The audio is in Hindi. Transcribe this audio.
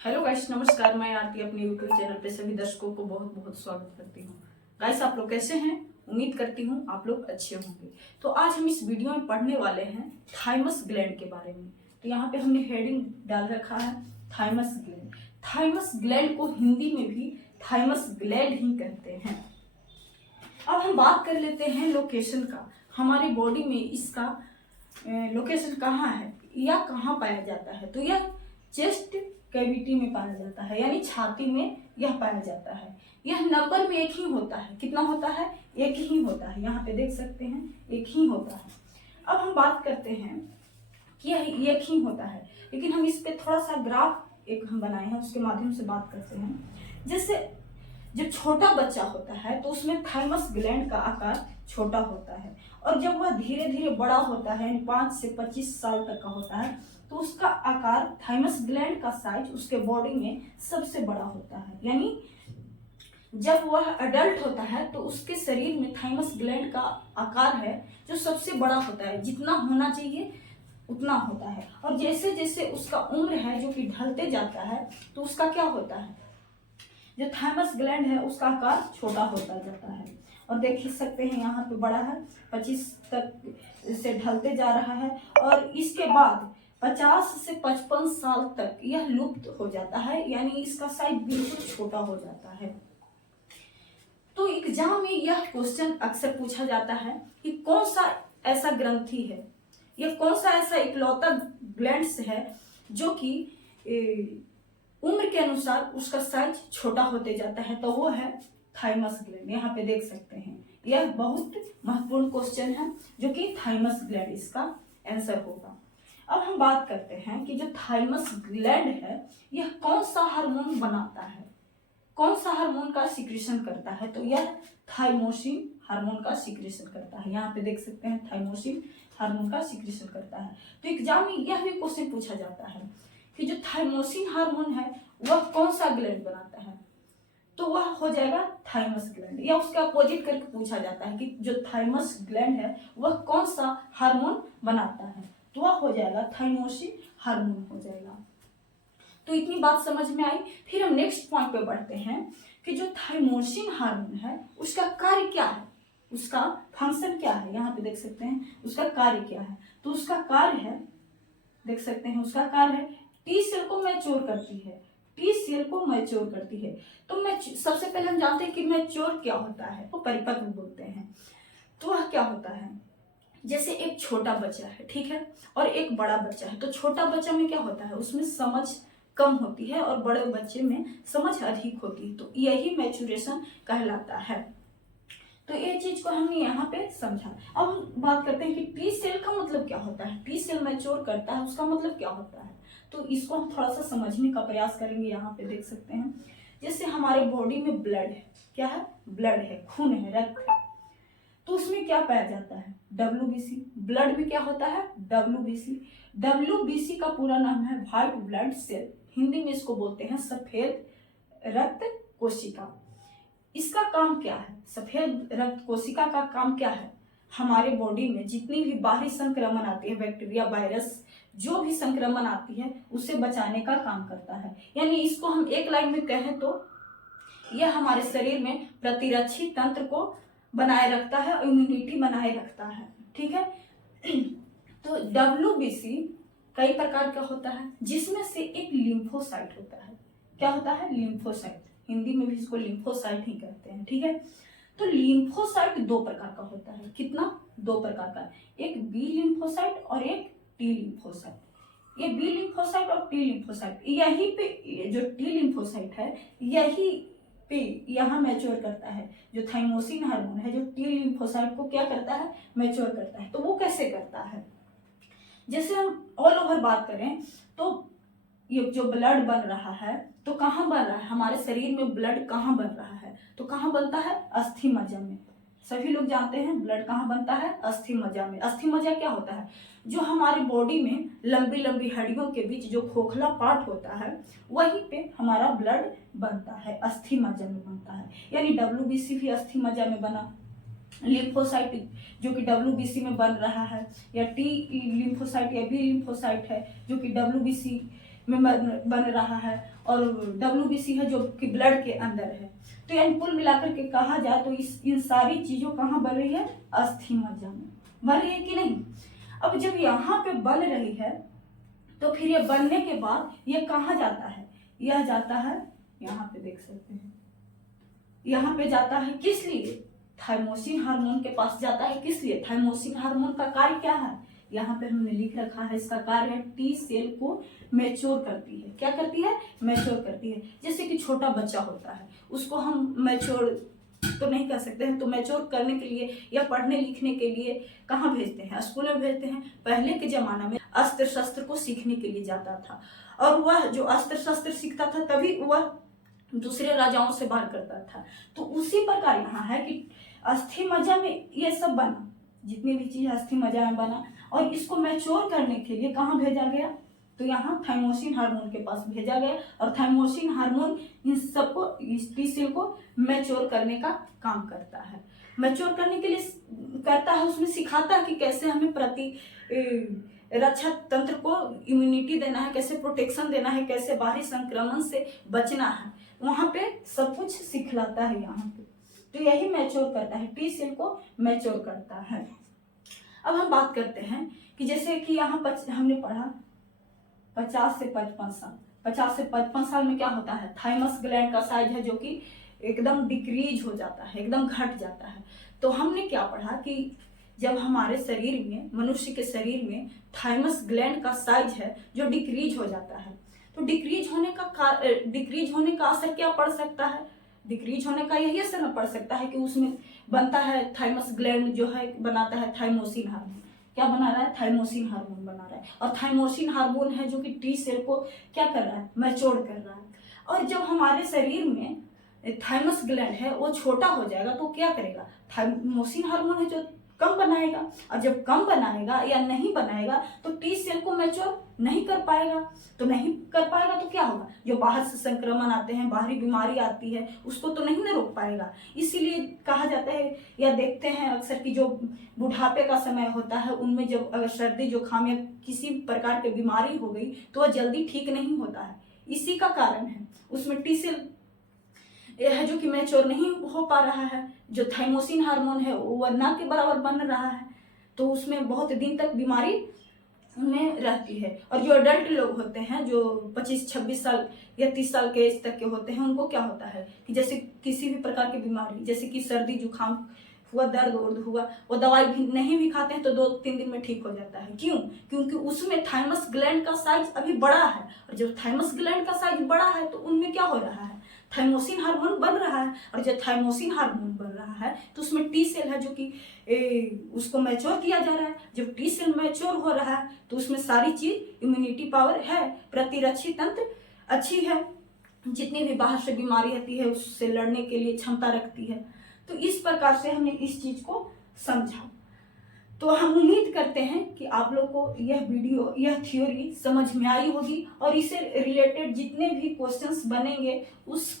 हेलो गाइस, नमस्कार। मैं आरती अपने यूट्यूब चैनल पे सभी दर्शकों को बहुत बहुत स्वागत करती हूँ। गाइस, आप लोग कैसे हैं? उम्मीद करती हूँ आप लोग अच्छे होंगे। तो आज हम इस वीडियो में पढ़ने वाले हैं थाइमस ग्लैंड के बारे में। तो यहाँ पे हमने हेडिंग डाल रखा है थाइमस ग्लैंड। थाइमस ग्लैंड को हिंदी में भी थाइमस ग्लैंड ही कहते हैं। अब हम बात कर लेते हैं लोकेशन का। हमारी बॉडी में इसका लोकेशन कहाँ है या कहाँ पाया जाता है? तो यह चेस्ट कैविटी में पाया जाता है, यानी छाती में यह पाया जाता है। यह नंबर में एक ही होता है। कितना होता है? एक ही होता है। यहाँ पे देख सकते हैं एक ही होता है। अब हम बात करते हैं कि यह एक ही होता है, लेकिन हम इस पे थोड़ा सा ग्राफ एक हम बनाए हैं, उसके माध्यम से बात करते हैं। जैसे जब छोटा बच्चा होता है तो उसमें थाइमस ग्लैंड का आकार छोटा होता है, और जब वह धीरे धीरे बड़ा होता है, 5 से 25 साल तक का होता है, तो उसका आकार थाइमस ग्लैंड का साइज उसके बॉडी में सबसे बड़ा होता है। यानी जब वह अडल्ट होता है तो उसके शरीर में थाइमस ग्लैंड का आकार है जो सबसे बड़ा होता है। जितना होना चाहिए उतना होता है। और जैसे जैसे उसका उम्र है जो कि ढलते जाता है, तो उसका क्या होता है, जो थाइमस ग्लैंड है उसका आकार छोटा होता जाता है। और देख सकते हैं यहाँ पे बड़ा है, 25 तक से ढलते जा रहा है, और इसके बाद 50 से 55 साल तक यह लुप्त हो जाता है, यानी इसका साइज बिल्कुल छोटा हो जाता है। तो एग्जाम में यह क्वेश्चन अक्सर पूछा जाता है कि कौन सा ऐसा ग्रंथि है, यह कौन सा ऐसा इकलौता ग्लैंड्स है जो कि उम्र के अनुसार उसका साइज छोटा होते जाता है। तो वो है थाइमस ग्लैंड। यहाँ पे देख सकते हैं, यह बहुत महत्वपूर्ण क्वेश्चन है जो कि थाइमस ग्लैंड इसका आंसर होगा। अब हम बात करते हैं कि जो थाइमस ग्लैंड है यह कौन सा हार्मोन बनाता है, कौन सा हार्मोन का सिक्रेशन करता है? तो यह थाइमोसिन हार्मोन का सिक्रेशन करता है। यहाँ पे देख सकते हैं थाइमोसिन हार्मोन का सिक्रेशन करता है। तो एग्जाम में यह भी क्वेश्चन पूछा जाता है कि जो थाइमोसिन हार्मोन है वह कौन सा ग्लैंड बनाता है? तो वह हो जाएगा थाइमस ग्लैंड। या उसका अपोजिट करके पूछा जाता है कि जो थाइमस ग्लैंड है वह कौन सा हार्मोन बनाता है? तो वह हो जाएगा थाइमोसिन हार्मोन हो जाएगा। तो इतनी बात समझ में आई। फिर हम नेक्स्ट पॉइंट पे बढ़ते हैं कि जो थाइमोसिन हार्मोन है उसका कार्य क्या है, उसका फंक्शन क्या है? यहाँ पे देख सकते हैं उसका कार्य क्या है। तो उसका कार्य है, देख सकते हैं उसका कार्य है टी सेल को मैच्योर करती है। टी सेल को मैच्योर करती है। तो सबसे पहले हम जानते हैं कि मैच्योर क्या होता है, तो परिपक्व बोलते हैं। तो वह क्या होता है, जैसे एक छोटा बच्चा है, ठीक है, और एक बड़ा बच्चा है। तो छोटा बच्चा में क्या होता है, उसमें समझ कम होती है, और बड़े बच्चे में समझ अधिक होती है। तो यही मैच्योरेशन कहलाता है। तो ये चीज को हमने यहाँ पे समझा। अब हम बात करते हैं कि टी सेल का मतलब क्या होता है। टी सेल मैच्योर करता है, उसका मतलब क्या होता है? तो इसको हम थोड़ा सा समझने का प्रयास करेंगे। यहाँ पे देख सकते हैं जैसे हमारे बॉडी में ब्लड है, क्या है, ब्लड है, खून है, रक्त है। तो उसमें क्या पाया जाता है, WBC। ब्लड में क्या होता है, WBC। WBC का पूरा नाम है व्हाइट ब्लड सेल। हिंदी में इसको बोलते हैं सफेद रक्त कोशिका। इसका काम क्या है, सफेद रक्त कोशिका का काम क्या है, हमारे बॉडी में जितनी भी बाहरी संक्रमण आती है, बैक्टीरिया, वायरस, जो भी संक्रमण आती है उससे बचाने का काम करता है। यानी इसको हम एक लाइन में कहें तो यह हमारे शरीर में प्रतिरक्षी तंत्र को बनाए रखता है, इम्यूनिटी बनाए रखता है, ठीक है। तो WBC कई प्रकार का होता है, जिसमें से एक लिम्फोसाइट होता है। क्या होता है, लिम्फोसाइट। हिंदी में भी इसको लिम्फोसाइट ही कहते हैं, ठीक है। तो लिम्फोसाइट 2 प्रकार का होता है। कितना? 2 प्रकार का, एक बी लिम्फोसाइट और एक टी लिम्फोसाइट। ये बी लिम्फोसाइट और टी लिम्फोसाइट, यही पे जो टी लिम्फोसाइट है यही पे यहाँ मैच्योर करता है। जो थाइमोसिन हार्मोन है जो टी लिम्फोसाइट को क्या करता है, मैच्योर करता है। तो वो कैसे करता है, जैसे हम ऑल ओवर बात करें तो ये जो ब्लड बन रहा है तो कहाँ बन रहा है, हमारे शरीर में ब्लड कहाँ बन रहा है, तो कहाँ बनता है, अस्थि मज्जा में। सभी लोग जानते हैं ब्लड कहाँ बनता है, अस्थि मज्जा में। अस्थि मज्जा क्या होता है, जो हमारी बॉडी में लंबी लंबी हड्डियों के बीच जो खोखला पार्ट होता है वहीं पे हमारा ब्लड बनता है, अस्थि मज्जा में बनता है। यानी WBC भी अस्थि मज्जा में बना, लिम्फोसाइट जो कि WBC में बन रहा है, या टी लिम्फोसाइट या बी लिम्फोसाइट है जो कि WBC में बन रहा है, और WBC है जो कि ब्लड के अंदर है। तो यानी कुल मिलाकर के कहा जाए तो इन सारी चीजों कहाँ बन रही है, अस्थि मज्जा में बन रही है कि नहीं। अब जब यहाँ पे बन रही है तो फिर ये बनने के बाद ये कहाँ जाता है, यह जाता है यहाँ पे, देख सकते हैं यहाँ पे जाता है, किस लिए, थाइमोसिन हार्मोन के पास जाता है। किस लिए, थाइमोसिन हार्मोन का कार्य क्या है, यहाँ पे हमने लिख रखा है, इसका कार्य है टी सेल को मैच्योर करती है। क्या करती है, मैच्योर करती है। जैसे कि छोटा बच्चा होता है, उसको हम मैच्योर तो नहीं कर सकते हैं, तो मैच्योर करने के लिए या पढ़ने लिखने के लिए कहाँ भेजते हैं, स्कूल में भेजते हैं। पहले के जमाना में अस्त्र शस्त्र को सीखने के लिए जाता था, और वह जो अस्त्र शस्त्र सीखता था तभी वह दूसरे राजाओं से वार करता था। तो उसी प्रकार यहाँ है कि अस्थि मज्जा में ये सब बना, जितनी भी चीज अस्थि मज्जा में बना, और इसको मैच्योर करने के लिए कहाँ भेजा गया, तो यहाँ थाइमोसिन हार्मोन के पास भेजा गया, और थाइमोसिन हार्मोन इन सबको, इस टी सेल को मैच्योर करने का काम करता है। मैच्योर करने के लिए करता है, उसमें सिखाता है कि कैसे हमें रक्षा तंत्र को इम्यूनिटी देना है, कैसे प्रोटेक्शन देना है, कैसे बाहरी संक्रमण से बचना है, वहां पे सब कुछ सिखलाता है यहाँ पे। तो यही मैच्योर करता है, टी सेल को मैच्योर करता है। अब हम बात करते हैं कि जैसे कि यहाँ हमने पढ़ा 50 से 55 साल, 50 से 55 साल में क्या होता है, थाइमस ग्लैंड का साइज है जो कि एकदम डिक्रीज हो जाता है, एकदम घट जाता है। तो हमने क्या पढ़ा कि जब हमारे शरीर में, मनुष्य के शरीर में थाइमस ग्लैंड का साइज है जो डिक्रीज हो जाता है, तो डिक्रीज होने का असर क्या पड़ सकता है, डिक्रीज होने का यही असर न पड़ सकता है कि उसमें बनता है, थाइमस ग्लैंड जो है बनाता है थाइमोसिन हार्मोन। क्या बना रहा है, थाइमोसिन हार्मोन बना रहा है, और थाइमोसिन हार्मोन है जो कि टी सेल को क्या कर रहा है, मैच्योर कर रहा है। और जब हमारे शरीर में थाइमस ग्लैंड है वो छोटा हो जाएगा तो क्या करेगा, थाइमोसिन हार्मोन है जो कम बनाएगा, और जब कम बनाएगा या नहीं बनाएगा तो टी सेल को मैच्योर नहीं कर पाएगा। तो नहीं कर पाएगा तो क्या होगा, जो बाहर से संक्रमण आते हैं, बाहरी बीमारी आती है, उसको तो नहीं ना रोक पाएगा। इसीलिए कहा जाता है या देखते हैं अक्सर कि जो बुढ़ापे का समय होता है उनमें जब अगर सर्दी जुकाम या किसी प्रकार की बीमारी हो गई तो वह जल्दी ठीक नहीं होता है। इसी का कारण है, उसमें टी सेल है जो कि मैच्योर नहीं हो पा रहा है, जो थाइमोसिन हार्मोन है वो ना के बराबर बन रहा है, तो उसमें बहुत दिन तक बीमारी में रहती है। और जो अडल्ट लोग होते हैं जो 25-26 साल या 30 साल के एज तक के होते हैं, उनको क्या होता है कि जैसे किसी भी प्रकार की बीमारी, जैसे कि सर्दी जुकाम हुआ, दर्द वर्द हुआ, वो दवाई भी नहीं भी खाते हैं तो 2-3 दिन में ठीक हो जाता है। क्यों, क्योंकि उसमें थाइमस ग्लैंड का साइज अभी बड़ा है, और जब थाइमस ग्लैंड का साइज बड़ा है तो उनमें क्या हो रहा है, थाइमोसिन हार्मोन बन रहा है, और जब थाइमोसिन हार्मोन बन रहा है तो उसमें टी सेल है जो कि उसको मैच्योर किया जा रहा है। जब टी सेल मैच्योर हो रहा है तो उसमें सारी चीज, इम्यूनिटी पावर है, प्रतिरक्षी तंत्र अच्छी है, जितनी भी बाहर से बीमारी आती है उससे लड़ने के लिए क्षमता रखती है। तो इस प्रकार से हमने इस चीज को समझा। तो हम उम्मीद करते हैं कि आप लोग को यह वीडियो, यह थ्योरी समझ में आई होगी, और इससे रिलेटेड जितने भी क्वेश्चंस बनेंगे उस